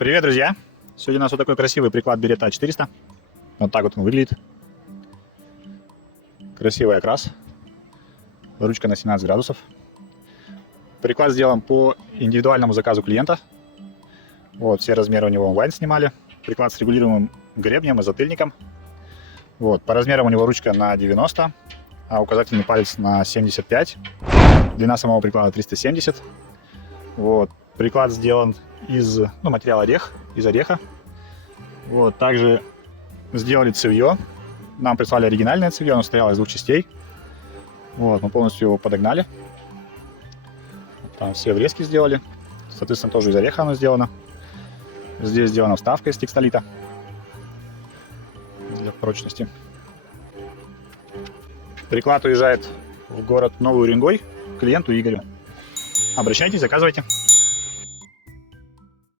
Привет, друзья! Сегодня у нас вот такой красивый приклад Беретта 400. Вот так вот он выглядит. Красивый окрас. Ручка на 17 градусов. Приклад сделан по индивидуальному заказу клиента. Вот, все размеры у него онлайн снимали. Приклад с регулируемым гребнем и затыльником. Вот, по размерам у него ручка на 90, а указательный палец на 75. Длина самого приклада 370. Вот, приклад сделан из материала орех, из ореха. Вот, также сделали цевье. Нам прислали оригинальное цевье, оно состояло из двух частей. Вот, мы полностью его подогнали. Там все врезки сделали. Соответственно, тоже из ореха оно сделано. Здесь сделана вставка из текстолита для прочности. Приклад уезжает в город Новый Уренгой к клиенту Игорю. Обращайтесь, заказывайте.